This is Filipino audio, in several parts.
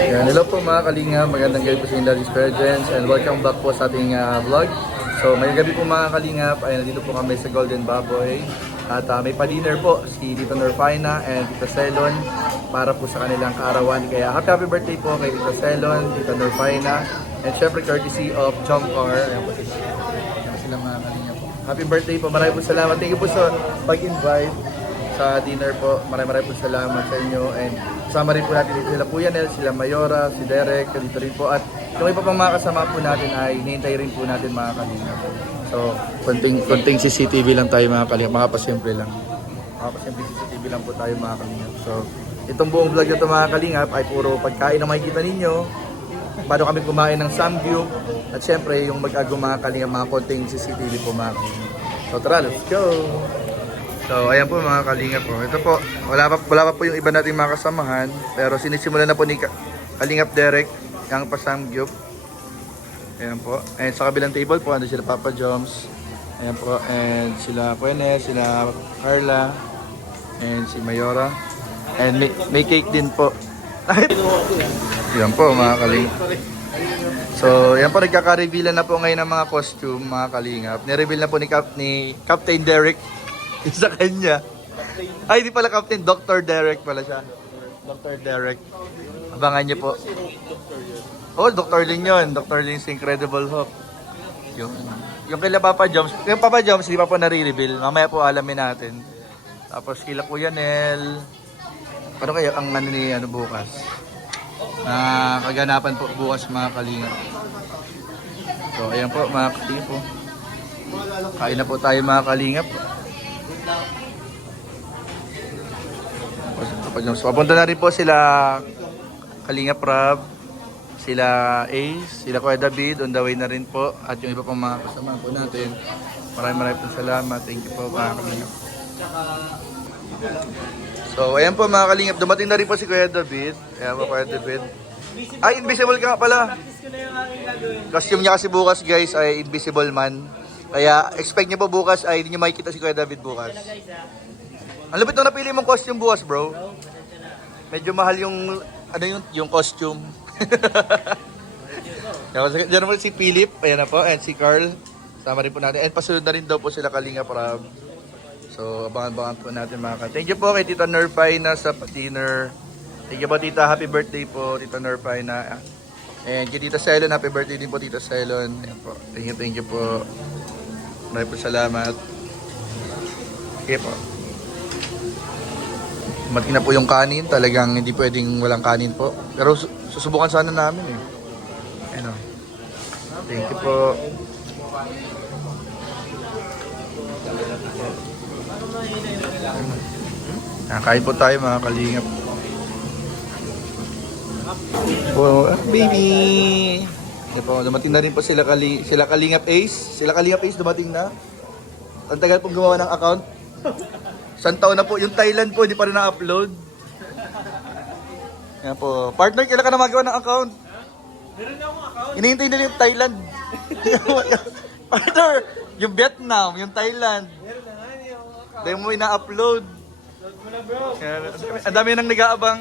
Yan, hello po mga kalinga, magandang gabi po sa inyo, Square Gens, and welcome back po sa ating vlog. So may gabi po mga kalingap, ay nandito po kami sa Golden Baboy. At may pa-dinner po si Tita Norfina and Tita Celon para po sa kanilang kaarawan. Kaya happy birthday po kay Tita Celon, Tita Norfina, and syempre courtesy of Jomcar. Ayan po sila mga kalingap po. Happy birthday po, maraming po salamat. Thank you po sa pag-invite sa dinner po. Maraming po salamat sa inyo. And kasama rin po natin dito sila Kuya Nel, sila Mayora, si Derek, dito rin po. At yung iba pang mga kasama po natin ay hinihintay rin po natin mga kalingap. So, konting CCTV lang tayo mga kalingap. Mga pasyempre lang. Mga pasyempre CCTV lang po tayo mga kalingap. So, itong buong vlog na ito mga kalingap ay puro pagkain na makikita ninyo. Paano kami kumain ng Samgyup. At syempre, yung mag-ago mga kalingap, mga konting CCTV po mga kalingap. So, tara, let's go! So, ayan po mga kalingap po. Ito po, wala pa po yung iba nating mga kasamahan. Pero sinisimulan na po ni Kalingap Derek ang pasamgyup. Ayan po. And sa kabilang table po, ando sila Papa Joms. Ayan po. And sila Kuene, sila Carla. And si Mayora. And may cake din po. Ayan po mga kalingap. So, ayan po, nagkaka-revealan na po ngayon ng mga costume mga kalingap. Ni-reveal na po ni Captain Derek sa kanya. Ay, hindi pala Captain, Dr. Derek pala siya. Dr. Derek. Abangan niyo po. Oh, Dr. Ling yun. Dr. Ling's Incredible Hulk. Yung kila Papa Joms. Yung Papa Joms, hindi pa po nare-reveal. Mamaya po alamin natin. Tapos kila Kuya Nel. Ano kayo ang bukas? Kaganapan po bukas mga kalingap. So, ayan po mga kalingap po. Kain na po tayo mga kalingap. Papunta na rin po sila Kalingap Rab, sila Ace, sila Kuya David, on the way na rin po. At yung iba pang mga kasama po natin. Maraming po salamat. Thank you po mga Kalingap. So ayan po mga Kalingap, dumating na rin po si Kuya David. Ayan po Kuya David. Ay, invisible ka pala. Costume niya kasi bukas guys ay Invisible Man. Kaya expect niyo po bukas ay hindi niyo makikita si Kuya David bukas. Ang lupit nung napili mong costume bukas, bro. Medyo mahal yung yung costume. Diyan naman si Philip, ayan na po, and si Carl. Sama rin po natin. And pasunod na rin daw po sila Kalingap Rab. So abangan-abangan po natin mga ka. Thank you po kay Tita Norfina sa dinner. Thank you po Tita, happy birthday po Tita Norfina. And kay Tita Celon, happy birthday din po Tita Celon. Ayan po. Thank you po. Maraming po salamat. Okay po. Mating na po yung kanin. Talagang hindi pwedeng walang kanin po. Pero susubukan sana namin eh. Ano. Thank you po. Kain po tayo mga kalingap. Oh, baby! Ito po, dumating na rin po sila Kalingap Ace. Sila Kalingap Ace dumating na. Ang tagal pong gumawa ng account. Isang taon na po. Yung Thailand po, hindi pa rin na-upload. Yan po. Partner, kailan ka na magawa ng account? Meron na akong account. Hinihintay nila yung Thailand. Partner, yung Vietnam, yung Thailand. Meron na nga yung account. Dahil mo ina-upload. Upload mo na bro. Ang dami nang nag-aabang.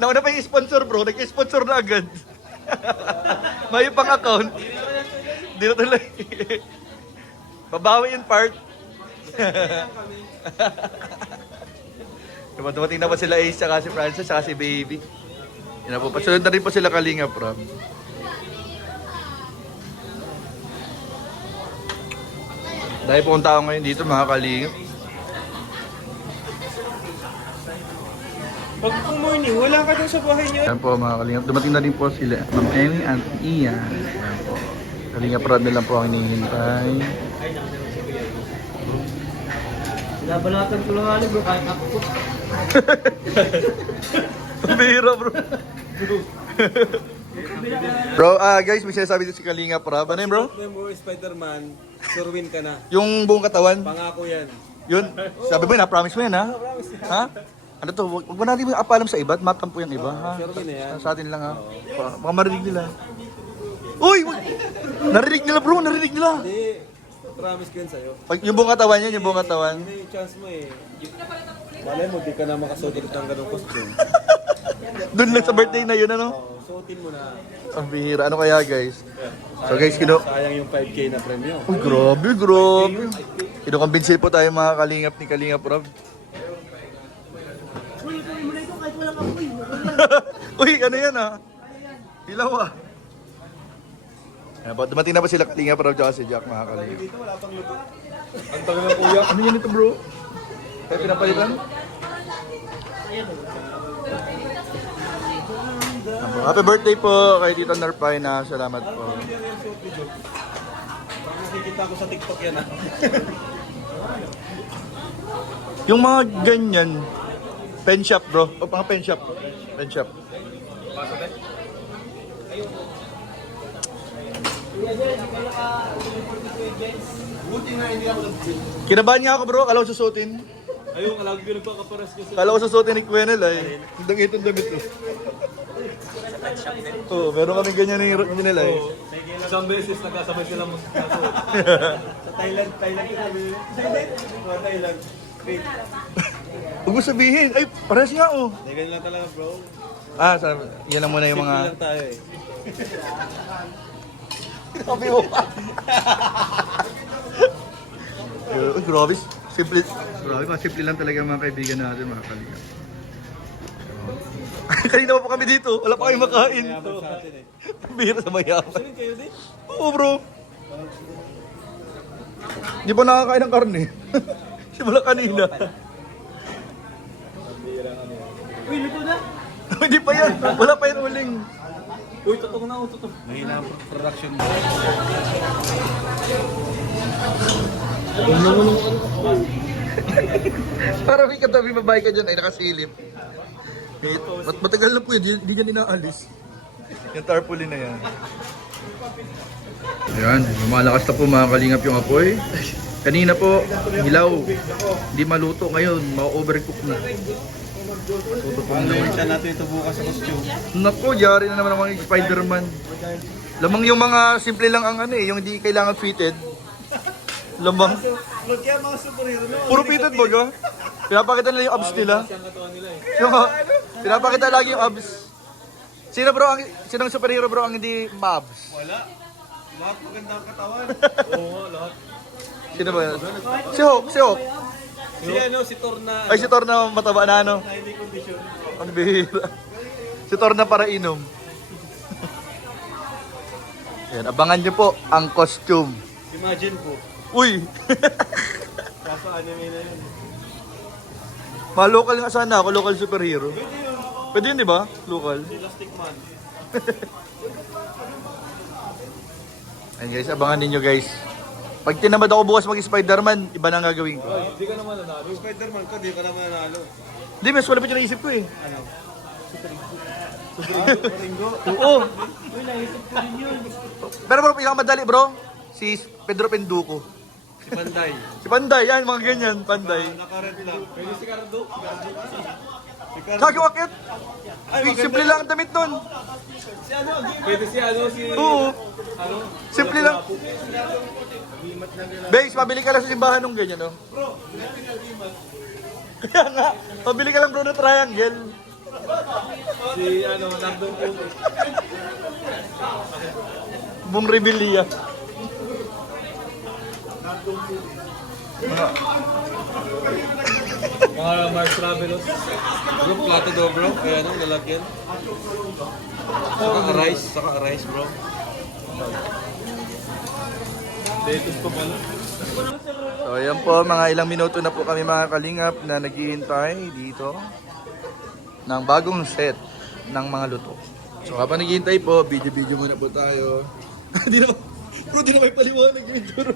Nauna pa yung sponsor bro, nag-sponsor na agad. May pang account. Hindi na tuloy. Babawi in part. Dumating na pa sila Ace, saka si Francis, saka si Baby. Yan na po, pasunod na rin po sila Kalingap Rab. Dahil po ang tao ngayon dito mga Kalingap. Pag pong morning, wala ka dun sa bahay niyo. Yan po mga Kalingap, dumating na rin po sila Ma'am Emmy and Ian. Yan po, Kalingap Rab na lang po ang hinihintay. Nabalatan ko lang nga bro, kahit ako po. Bira bro. Bro, guys, may sinasabi dito si Kalingap Rab. Ano yun bro? Mo Spider-Man, surwin ka na. Yung buong katawan? Pangako yan. Yun, sabi mo yun ha, promise mo yun ha? Ha? Ano to, huwag mo natin apalam sa iba at matampo yung iba ha? Surwin na yan. Sa atin lang ha? Baka marinig nila. Uy! Narinig nila bro, narinig nila! Hindi, promise ko yun sa'yo. Yung buong katawan yan, yung buong katawan. Hindi, yung chance mo eh. Malay mo, di ka na makasulit ng ganong costume. Doon lang sa birthday na yun ano? Oo, Suotin mo na. Ang bihira. Ano kaya guys? So guys, Sayang yung 5K na premyo. Uy, grabe. Kinukumbinsi po tayo mga kalingap ni Kalingap Rob. Uy, ituloy mo na ito kahit walang apoy. Uy, ano yan ah? Ilaw ah. Ayan po, dumating na pa sila Kalingap Rob tsaka si Jack mga kalingap. Dito wala pang luto. Ang tagal ng kuya. Ano yan ito bro? Kaya pinapalitan? Happy birthday po kay Tito Nerpay na salamat po. Nakikita ko sa TikTok yan ah. Yung mga ganyan, pen shop bro. O mga pen shop. Pen shop. Buti nga hindi ako nag-build. Kinabahan niya ako bro, kala ko susutin. Ayun, alag ko nagpakaparas ko sa... Kala ko susutin ni Quenel ay. Ang itong damit ko. Oo, meron kami ganyan ni Quenel ay. Isang beses nagkasabay sila mo sa Thailand ko sabi nila. Sa Thailand. Wait. Huwag mo sabihin. Ay, parehas nga oh. Hindi, ganyan lang talaga bro. Ah, sabi, yan lang muna yung Simple mga... lang tayo eh. Sabi mo pa. Grabe, simple. Grabe, mga simple lang talaga mga kaibigan natin, mga kalingap. Kanina pa po kami dito, wala pa kayong makain. Mayabang sa atin eh. Bihira sa mayaman. Sino kayo din? Oo bro. Di pa nakakain ng karne. Simula kanina. Uy, luto na. Hindi pa yan, wala pa yung uling. Uy, totoo na, totoo. Mahina ang production mo. Para may katabi babae ka dyan ay nakasilip. Matagal na po yun, di dyan inaalis. Yung tarpaulin na yan. Ayan, lumalakas na po mga kalingap yung apoy. Kanina po, hilaw. Hindi maluto ngayon, ma-overcook na. Siya natin ito bukas sa costume. Naku, yari na naman ang mga Spider-Man. Lamang yung mga simple lang ang ano eh, yung hindi kailangan fitted. Lamang. Look yan mga superhero no? Puro fitted baga. Pinapakita nila yung abs nila. Yung, pinapakita lagi yung abs. Sino bro, sinong superhero bro ang hindi ma-abs? Wala. Lahat maganda ang katawan. Oo, lahat. Sino ba yan? Si Hawk, si Hawk. Si ano, si Thor na, Ay, si Thor na mataba na ano. na hindi condition. Ang bihira. Si Thor na para inom. Yan, abangan nyo po ang costume. Imagine po. Uy! Kaso anime na yun. Mga local nga sana ako, local superhero. Pwede yun, di ba? Local. Elastic Man. Ayun guys, abangan ninyo guys. Pag tinamad ako bukas mag-Spider-Man, iba na ang gagawin ko. Hindi ka naman nanalo. Spider-Man ka, di ka naman nanalo. Hindi, mas wala pa yung naisip ko eh. Ano? Super Ringo. Oo. Uy, naisip ko din yun. Pero bro, pinakamadali bro, si Pedro Penduko. Si Panday. Si Panday, yan, mga ganyan, Panday. Naka-red lang. Pwede si Cardo. Si Cardo. Kago akit! Ay, Uy, simple lang ang damit nun. Si ano? Pwede si ano, si... Oo, Ano? simple lang. Base, pabili ka lang sa simbahan nung ganyan, no? Kaya nga, pabili ka lang bro ng triangle. Si ano, nandun po. Bung Rebellia. Mga Mars Travelos. Bro, plato daw bro. Kaya anong lalagyan? Saka rice bro. Lettuce pa pala. So ayan po, mga ilang minuto na po kami mga kalingap na naghihintay dito ng bagong set ng mga luto. So habang naghihintay po, video-video muna po tayo. Di na, bro, di na may paliwanag yung intro.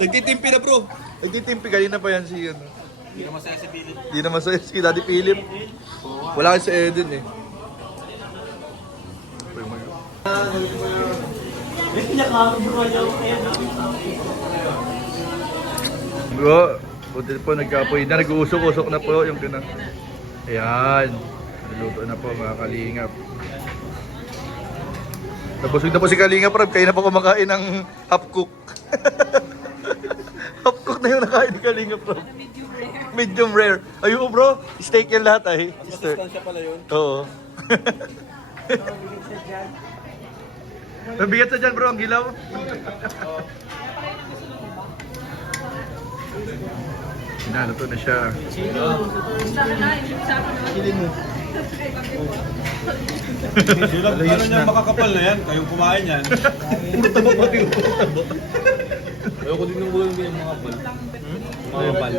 Nagtitimpi na bro. Nagtitimpi, kanina pa yan si ano. Hindi ka masaya si Philip. Di na masaya si Daddy Philip. Wala kasi si Eden eh. Ito niya kakabro niya ako kaya Bro, buti po nagkapoy na, nag-uusok-usok na po yung pinang. Ayan, naluto na po mga kalingap. Nabusog na po si Kalingap Rob, kaya na po kumakain ng half cook. Half cook na yung nakain ni Kalingap Rob. Medium rare. Ayun bro, steak yan lahat ay. Mas masustansya pala yun. Oo. Mabigat na dyan bro, ang gilaw. Naluto na siya. Sila, ano niya makakapal na yan? Kayong kumain yan. Puro taba pati yung Ayoko din ng bulang yung makapal. Makapal.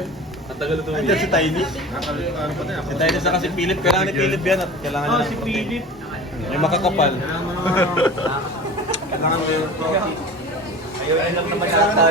Ang tagal ito. Andiyan si Tiny. Si Tiny sa kasi Philip. Kailangan ni Philip yan at kailangan niya. Si Philip. Yung makakapal. Kailangan mo yung protein. Ayaw lang naman yata.